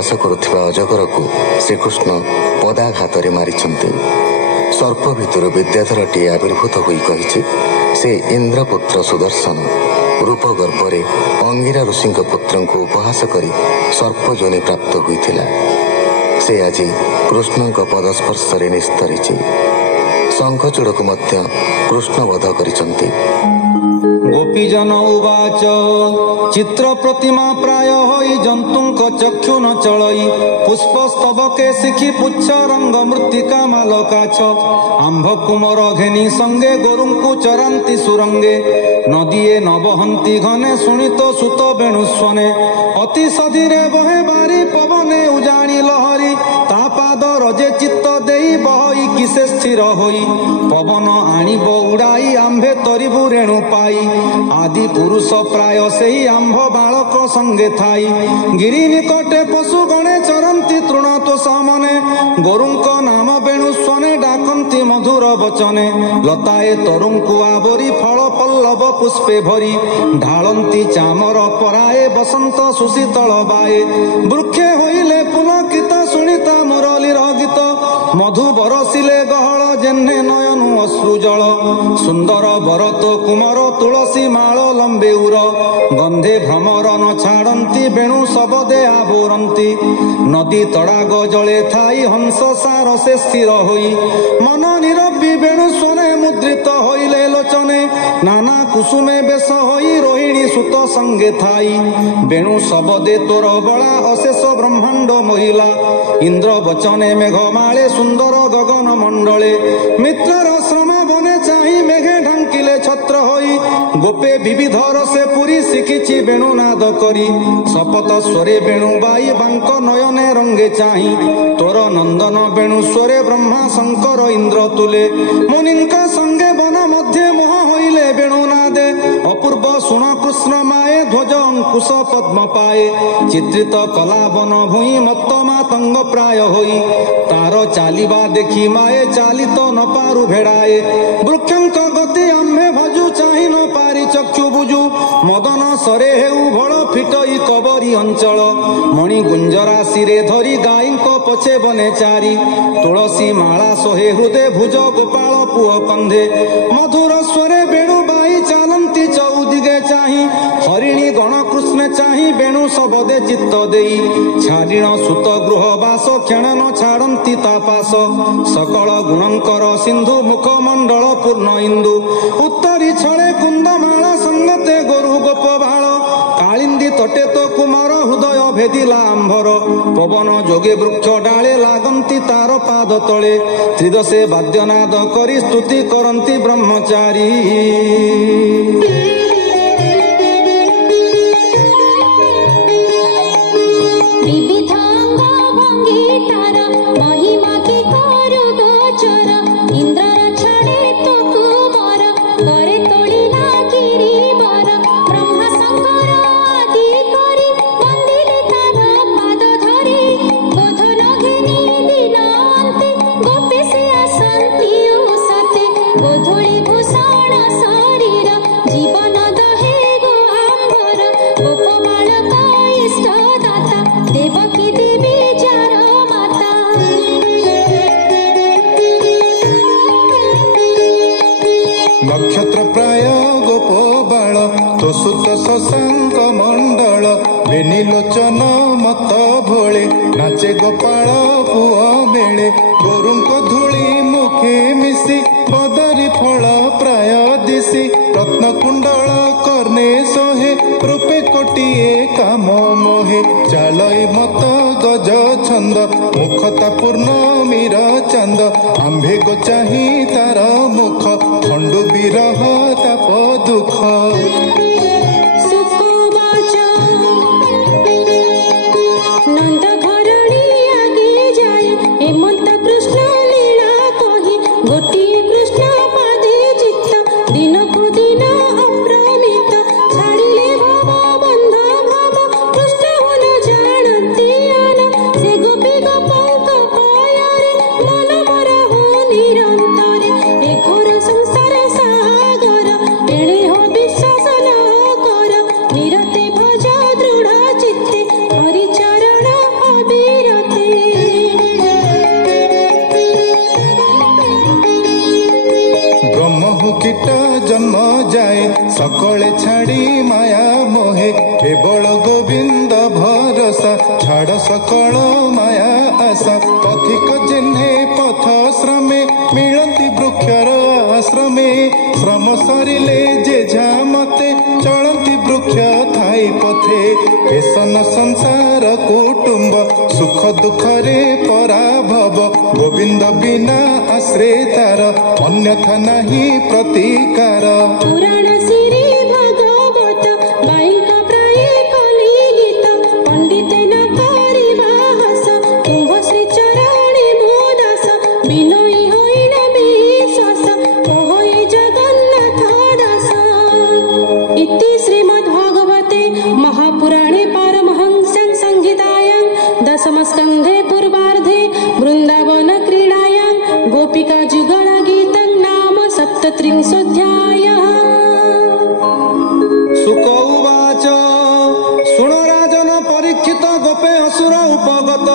ଗ୍ରାସ କରୁଥିବା ଅଜଗରକୁ ଶ୍ରୀକୃଷ୍ଣ ପଦାଘାତରେ ମାରିଛନ୍ତି। ସର୍ପ ଭିତରୁ ବିଦ୍ୟାଧରଟିଏ ଆବିର୍ଭୂତ ହୋଇ କହିଛି, ସେ ଇନ୍ଦ୍ରପୁତ୍ର ସୁଦର୍ଶନ ରୂପ ଗର୍ବରେ ଅଙ୍ଗିରା ଋଷିଙ୍କ ପୁତ୍ରଙ୍କୁ ଉପହାସ କରି ସର୍ପ ଯୋନି ପ୍ରାପ୍ତ ହୋଇଥିଲା। ସେ ଆଜି କୃଷ୍ଣଙ୍କ ପଦସ୍ପର୍ଶରେ ନିସ୍ତରିଛି। ଶଙ୍ଖଚୂଡ଼କୁ ମଧ୍ୟ କୃଷ୍ଣ ବଧ କରିଛନ୍ତି। ଗୋପୀଜନ ଉବାଚ ଚିତ୍ର ପ୍ରତିମା ପ୍ରାୟ ହୋଇ ଜନ୍ତୁଙ୍କ ଚକ୍ଷୁ ନ ଚଳଇ ପୁଷ୍ପ ସ୍ତବକେ ଶିଖି ପୁଚ୍ଛ ରଙ୍ଗ ମୃତ୍ତିକା ମାଲକାଛ ଆମ୍ଭ କୁମର ଘେନି ସଙ୍ଗେ ଗୋରୁଙ୍କୁ ଚରାନ୍ତି ସୁରଙ୍ଗେ ନଦୀଏ ନବହନ୍ତି ଘନେ ଶୁଣିତ ସୁତ ବେଣୁସ୍ୱନେ ଅତି ସଧିରେ ବହେ ବାରି ପବନେ ଉଜାଣି ଲହରୀ ତା ପାଦ ରଜେ ଚିତ୍ତ ଦେଇ ବହଇ କିସେ ସ୍ଥିର ହୋଇ ପବନ ଆଣିବ ଉଡ଼ାଇ ଆମ୍ଭେ ତରିବୁ ରେଣୁ ପାଇ ଆଦି ପୁରୁଷ ପ୍ରାୟ ସେହି ଆମ୍ଭ ବାଳକ ସଙ୍ଗେ ଥାଇ ଗିରି ନିକଟେ ପଶୁ ଗଣେ ଚରନ୍ତି ତୃଣ ତୋଷମନେ ଗୋରୁଙ୍କ ନାମ ବେଣୁସ୍ୱନେ ଡାକନ୍ତି ମଧୁର ବଚନେ ଲତାଏ ତରୁଙ୍କୁ ଆବରି ଫଳ ପଲ୍ଲବ ପୁଷ୍ପେ ଭରି ଢାଳନ୍ତି ଚାମର ପରାଏ ବସନ୍ତ ସୁଶୀତଳ ବାଏ ବୃକ୍ଷେ ହୋଇଲେ ପୁଲକିତ ଶୁଣିତା ମୁରଲୀର ଗୀତ ମଧୁ ବରସିଲେ ଗହଳ ଜେହ୍ନେ ନୟନୁ ଅଶ୍ରୁ ଜଳ ସୁନ୍ଦର ବରତ କୁମର ତୁଳସୀ ମାଳ ଲମ୍ବେଉର ଗନ୍ଧେ ଭ୍ରମର ନ ଛାଡ଼ନ୍ତି ବେଣୁ ଶବଦେ ଆବୋରନ୍ତି ନଦୀ ତଡ଼ାଗ ଜଳେ ଥାଇ ହଂସ ସାର ସେ ସ୍ଥିର ହୋଇ ମନ ନିରବି ବେଣୁ ସ୍ୱନେ ମୁଦ୍ରିତ ହୋଇଲେ ଲୋଚନେ ନାନା କୁସୁମେ ବେଶ ହୋଇ ରୋହିଣୀ ସୁତ ସଙ୍ଗେ ଥାଇ ବେଣୁ ଶବଦେ ତୋର ବଳା ଅଶେଷ ବ୍ରହ୍ମାଣ୍ଡ ମହିଲା ଇନ୍ଦ୍ର ବଚନେ ମେଘ ମାଳେ ସୁନ୍ଦର ଗଗନ ମଣ୍ଡଳେ ମିତ୍ରର ଶ୍ରମ ବନେ ଚାହିଁ ମେଘେ ଢାଙ୍କିଲେ ଛତ୍ର ହୋଇ ଗୋପେ ବିବିଧ ରସେ ପୁରୀ ଶିଖିଛି ବେଣୁନାଦ କରି ଶପଥ ସ୍ୱରେ ବେଣୁ ବାଇ ବାଙ୍କ ନୟନେ ରଙ୍ଗେ ଚାହିଁ ତୋର ନନ୍ଦନ ବେଣୁ ସ୍ୱରେ ବ୍ରହ୍ମା ଶଙ୍କର ଇନ୍ଦ୍ର ତୁଲେ ମୁନିଙ୍କ ସଙ୍ଗେ ବନ ମଧ୍ୟେ ମୋହ ହୋଇଲେ ବେଣୁନାଦେ ଅପୂର୍ବ ଶୁଣ କୃଷ୍ଣ ମାଏ ଧ୍ୱଜ ଅଙ୍କୁଶ ପଦ୍ମ ପାଏ ଚିତ୍ରିତ କଲା ବନ ଭୂଇଁ ମତ୍ତ ମାତଙ୍ଗ ପ୍ରାୟ ହୋଇ ତାର ଚାଲିବା ଦେଖି ମାଏ ଚାଲିତ ନ ପାରୁ ଭେଡ଼ାଏ ବୃକ୍ଷଙ୍କ ଗତି ଆମ୍ଭେ ଭଜୁ ଚାହିଁ ନ ପାରି ଚକ୍ଷୁ ବୁଜୁ ମଦନ ସରେ ହେଉ ଭଳ ଫିଟଇ କବରୀ ଅଞ୍ଚଳ ମଣି ଗୁଞ୍ଜରାଶିରେ ଧରି ଗାଈଙ୍କ ପଛେ ବନେ ଚାରି ତୁଳସୀ ମାଳା ଶହେ ହୃଦେ ଭୁଜ ଗୋପାଳ ପୁଅ କନ୍ଧେ ମଧୁର ସ୍ୱରେ ବେଣୁ ବାଇ ଚାଲନ୍ତି ଚଉଦିଗେ ଚାହିଁ ହରିଣୀ ଗଣ କୃଷ୍ଣ ଚାହିଁ ବେଣୁ ଶବଦେ ଚିତ୍ତ ଦେଇ ଛାଡ଼ିଣ ସୁତ ଗୃହ ବାସ କ୍ଷଣ ନ ଛାଡ଼ନ୍ତି ତା ପାଶ ସକଳ ଗୁଣଙ୍କର ସିନ୍ଧୁ ମୁଖମଣ୍ଡଳ ପୂର୍ଣ୍ଣ ଇନ୍ଦୁ ଉତ୍ତରୀ ଛଳେ କୁନ୍ଦମାଳ ସଙ୍ଗତେ ଗୋରୁ ଗୋପ ଭାଳ କାଳିନ୍ଦୀ ତଟେ ତ କୁମାର ହୃଦୟ ଭେଦିଲା ଆମ୍ଭର ପବନ ଯୋଗେ ବୃକ୍ଷ ଡାଳେ ଲାଗନ୍ତି ତାର ପାଦ ତଳେ ତ୍ରିଦଶେ ବାଦ୍ୟନାଦ କରି ସ୍ତୁତି କରନ୍ତି ବ୍ରହ୍ମଚାରୀ नक्षत्र प्राय गोप बाल तोसुत शशांक मंडल बेनिलोचन मत भोले नाचे गोपाल पुआ बेले गोरुंक धूली मुखे मिसी पदरी फल प्राय दिशी रत्नकुंडल कर्णे सोहे रूपे कोटिए काम मोहे चालई मत गज छंद मुखता पूर्णमीर चांद आंभे गो चाही तार मुख खंडु विरह ताप दुख संसार सागर एणे हो विश्वास सकले छाड़ी माया मोहे केवल गोविंद भरोसा छाड़ सकल माया आशा पथिक जेन्हे पथ श्रमे मिलती वृक्षर आश्रमे श्रम सरिले जे मते चलती वृक्ष थाई पथे केसन संसार कुटुंब सुख दुख रे पराभव गोविंद बिना आश्रय तार अन्यथा नहीं प्रतिकार पुराण श्री भागवत गायिका प्राय कली गीत पंडित न करिबा हस तुंग श्री चरणी मोदास बिनयी होइन विश्वास कहोई जगन्नाथ दास। इति श्रीमद्भागवते महापुराणे पारमहंस्यां संहितायां दशमस्कन्धे पूर्वार्धे वृन्दावन क्रीडायां गोपिका जुगल गीतं नाम 37 सुक उवाच शुण राजन परीक्षित गोपे असुर उपगत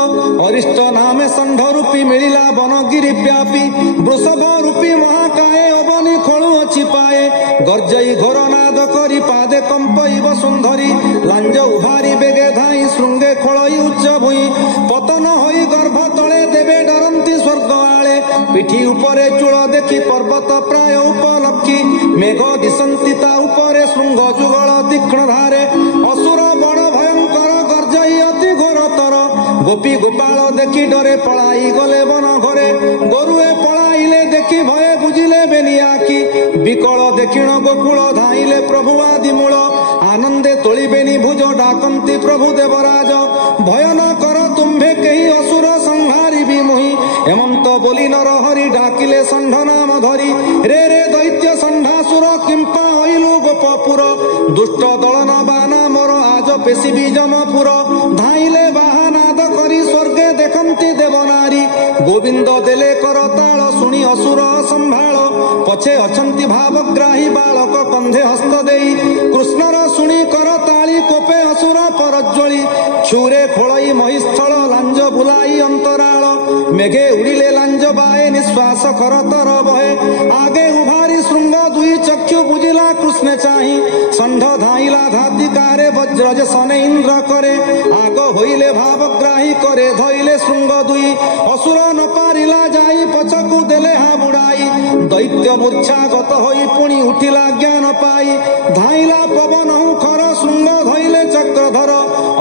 अरिष्ट नामे षण्ढ रूपी मिलिला वनगिरी व्यापी वृषभ रूपी महाकाये अवनी खळु अछि पाए गर्जई घोर नाद करी पादे कंपइब सुंदरी लांज उभारी बेगे धाई शृंगे खळई उच्च भुई पतन होई गर्भ तळे देवे डरंती स्वर्ग आळे पिठी उपरे चूल देखी पर्वत प्राय उपलक्षी मेघ दिशंती ता उपरे शृंग जुगल तीक्ष्ण धारे असुर बड़ भयंकर गर्जई अति घोरतर गोपी गोपाल देखी डरे पलाई गले वन घरे गोरुए पलाइले देखी भये बुझिले बेनियाकी विकल देखिण गोकुल धाइले प्रभु आदि मूल आनंदे तोलिबेनी भुज डाकंती प्रभु देवराज भय न कर तुम्भे केही असुर संहारी भी मुहि हेमंत बोली नर हरि डाकिले षण्ढ नाम धरी रे रे दैत्य षण्ढासुर किंपा हइलु गोपपुर दुष्ट दलन बाना मोर आज पेशी बीजमपुर धाइले बाहानाद करी स्वर्गे देखंती देवनारी गोविंद देले कर ताल शुणी असुर संभाळ पछे अछंती भावग्राही बालक कंधे हस्त देई कृष्णर शुणी कर ताली कोपे असुर परज्वली क्षुरे खोलई महिस्थल लांज बुलाई अंतराळ मेघे उड़िले लांज बाए निश्वास करतर बहे आगे उभारी श्रृंग दुई चक्षु बुझिला कृष्ण चाही षण्ढ धाइला धातिकारे वज्रज सने इंद्र करे आग होइले भावग्राही करे धइले श्रृंग दुई असुर न पारिला जाई पछकु देले हा बुड़ाई दैत्य मूर्छागत होई पुणी उठिला ज्ञान पाई धाइला पवन खर शृंग धइले चक्रधर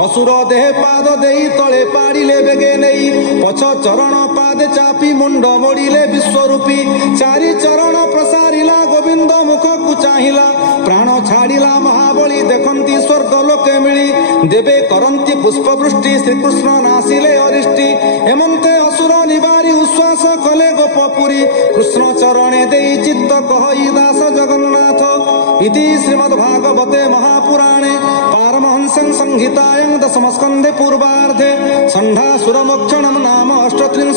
असुर देह पाद देई तले पाड़िले बेगे नेई पछ चरण पादे चापी मुंड मोड़िले विश्वरूपी चारि चरण प्रसारिला गोविंद मुख को चाहिला प्राण छाड़िला महाबली देखंती स्वर्ग लोके मिली देवे करंती पुष्प वृष्टि श्रीकृष्ण नासिले अरिष्टि हेमंते असुर निवारी उश्वास कले गोपपुरी कृष्ण चरणे देई चित्त कहई दास जगन्नाथ। इति श्रीमद्भागवते महापुराणे पारमहंस्यां संहितायां दशमस्कन्धे पूर्वार्धे षण्ढासुरमोक्षणं नाम 38